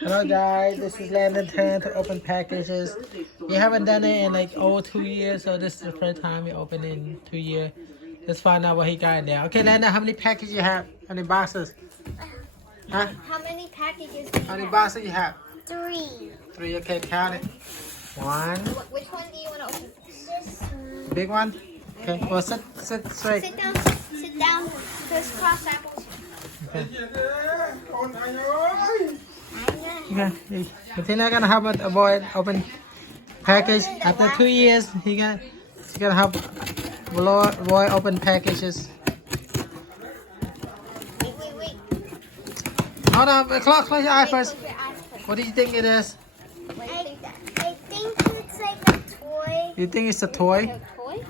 Hello guys, this is Landon turn to open packages. We haven't done it in like 2 years, so this is the first time we open in 2 years. Let's find out what he got in there. Okay, Landon, how many packages you have? How many boxes? Huh? How many packages do you How many have? boxes you have? 3. 3, okay, count it. 1. Which one do you want to open? This one. Big one? Okay, well sit straight. Sit down. Sit down. Just cross apples. Okay. Okay, he's not gonna help a boy open package. After 2 years, he's gonna help boy open packages. Wait. Hold on, close your eye first. Close your eyes first. What do you think it is? What do you think that? I think it's like a toy. You think it's a toy? A toy?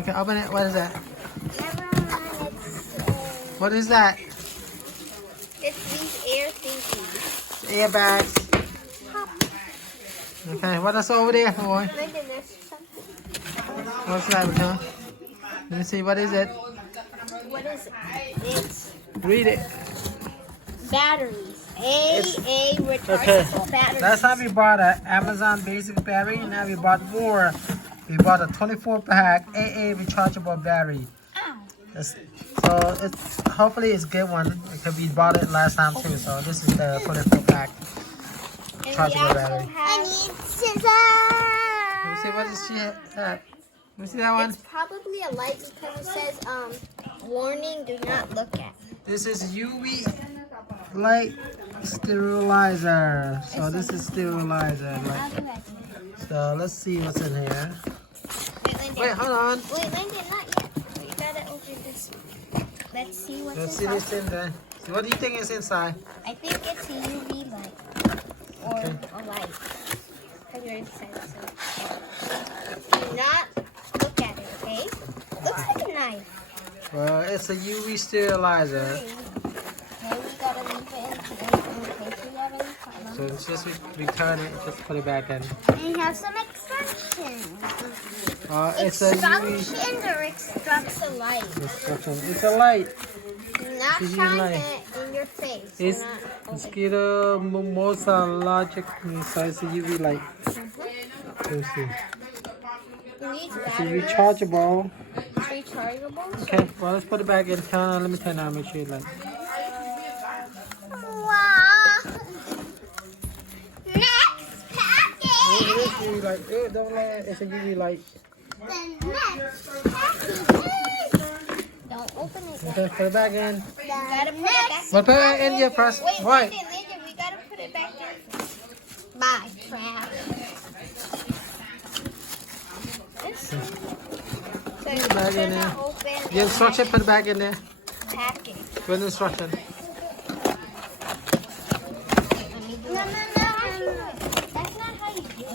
Okay, open it. What is that? Never mind. What is that? It's these air thingies. Airbags. Okay, what is over there, boy? Landon, there's something. What's that, huh? Let me see, what is it? What is it? It's Read it. batteries. Rechargeable Okay, batteries. last time we bought an Amazon basic battery, now we bought more. We bought a 24-pack AA rechargeable battery. So it's hopefully it's a good one because we bought it last time too. So this is the 24-pack rechargeable battery. I need scissors. Let me see what does she have. Let me see that one. It's probably a light because it says warning, do not look at. This is UV light sterilizer. So this is sterilizer. Right? So let's see what's in here. Wait, Wait, hold on. Wait, Landon, not yet. You gotta open this. Let's see what's Let's see inside. this in there. So what do you think is inside? I think it's a UV light or Okay. a light. Because you're inside, so do not look at it, okay? Looks like a knife. Well, it's a UV sterilizer. Maybe we gotta leave it in case we gotta leave it. So it's just return it, just put it back in. And you have some instructions. It's a UV Instructions or extracts a light. instruction. It's a light. Do not It's a shine light. it in your face. It's Do not open it. mosquito mimosa logic. So it's a UV light. Let me see. It needs It's a batteries. rechargeable. It's rechargeable. Okay, well let's put it back in. Let me turn it on. Make sure you like. Wow. Next It package. is UV light. Ew, don't let it. It's a UV light. The next package. Don't open it. Okay, put it back in. You gotta put it back. Well, put it in here first. Wait, Why? Landon, we gotta put it back in. Bye, crap. So you Back in cannot there. open The instruction, put it back in there. package. With the instruction. No. That's not how you do it.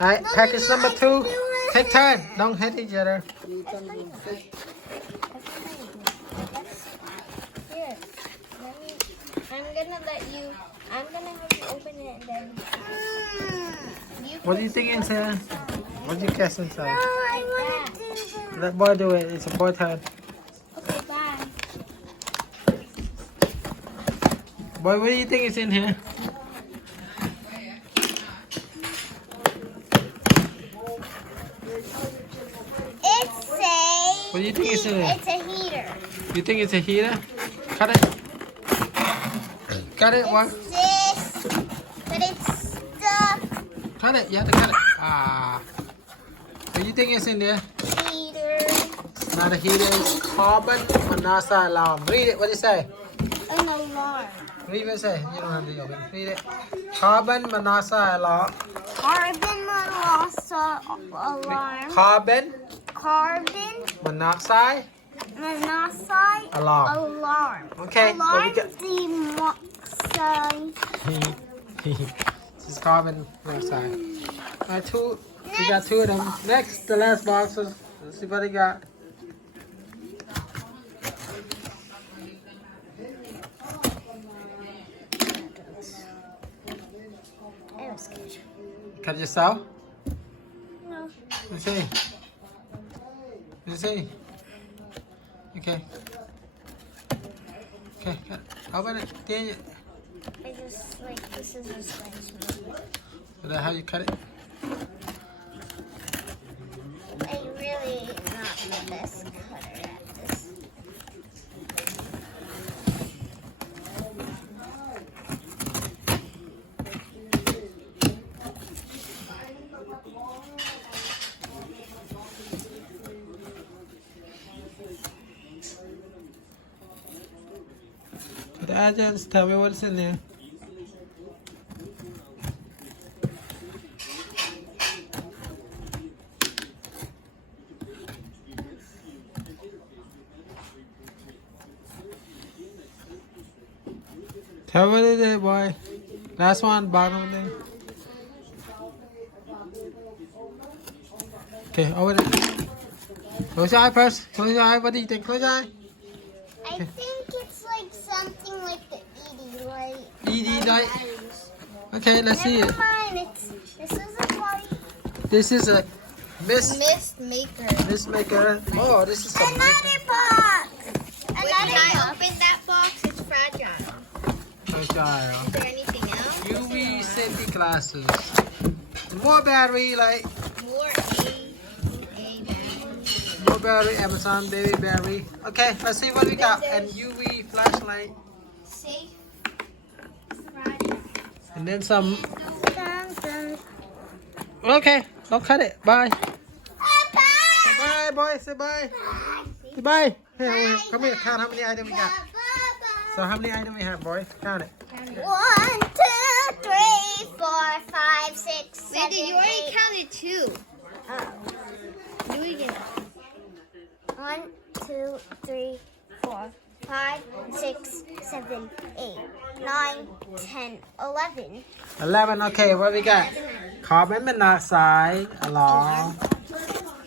Alright, package number 2. Take time. Don't hit each other. Here, I'm gonna have you open it and then What do you think inside? What do you guess inside? I want to do that. Let boy do it. It's a boy turn. Okay, bye. Boy, what do you think is in here? What do you think is in it? It's a heater. You think it's a heater? Cut it. Cut it. What? It's this, but it's stuck. Cut it. You have to cut it. Ah. What do you think is in there? Heater. It's not a heater. It's carbon monoxide alarm. Read it. What does it say? An alarm. Read what it say. You don't have to open. Read it. Carbon monoxide alarm. Carbon monoxide alarm. Carbon Carbon monoxide monoxide alarm. alarm. Okay. Well, Alarm demoxide. This is carbon monoxide. Alright, 2. We got 2 of them. Next, the last boxes. Let's see what they got. Cut yourself? No. Let's see. Let's see. Okay. Okay, got it. Open it. Daniel. I just like the scissors slice me. Is that how you cut it? I really am not the best cutter at this. To the agents, tell me what's in there. Tell me what it is, boy. Last one, bottom thing. Okay, open it. Close your eye first. Close your eye. What do you think? Close your eye. I think it's like something like the ED light. ED light. Okay, let's see it. Never mind. This is a light. This is a Mist maker. mist maker. Oh, this is some Another box. When Another I box. open that box, it's fragile. fragile. Is there anything else? UV safety glasses. More battery, like More A batteries. more battery. Amazon baby battery. Okay, let's see what we got. And UV flashlight. Safe. Fragile. And then some. Dun, dun. Okay, don't cut it. Bye. Bye. Say bye, boy. Say bye. Say bye. Here, come here. Count how many items we got. So how many items we have, boy? Count it. 1, 2, 3, 4, 5, 6, 7, Landon, you already 8. counted 2. Oh. Do it again. 1, 2, 3, 4, 5, 6, 7, 8, 9, 10, 11. 11. Okay, what we got? Carbon monoxide along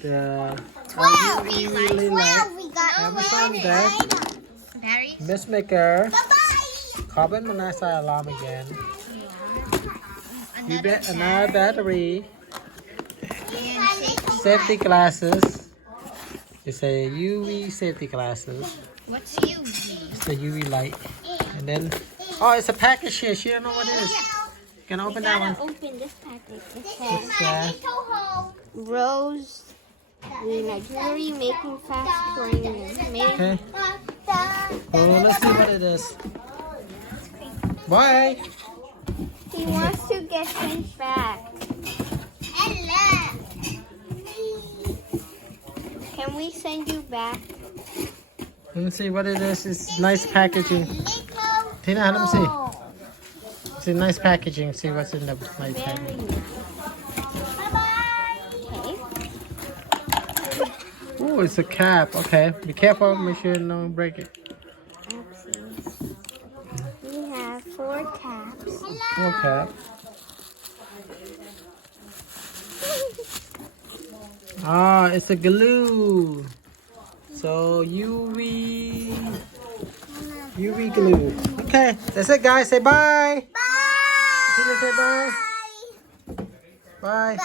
the 12. UV light. We got Amazon 11 desk. items. Battery. Mist maker. Bye-bye. Carbon monoxide alarm again. You Another get another battery. Bye. Safety glasses. It's a UV safety glasses. What's you? It's the UV light. And then, oh, it's a package here. She don't know what it is. You can open that one. Open this package. It This says is my little home. Rose. The jewelry making fast growing. Made Okay. Oh, let's see what it is. Bye. He wants to get things back. Hello. Can we send you back? Let me see what it is. It's nice packaging. Tina, let me see. It's a nice packaging. See what's in the nice Very packaging. nice. Okay. Oh, it's a cap. Okay, be careful. Make sure you don't break it. Oopsies. We have 4 caps. Okay. Ah, it's a glue. So UV glue. Okay, that's it, guys. Say bye. Bye. Tina, say bye. Bye.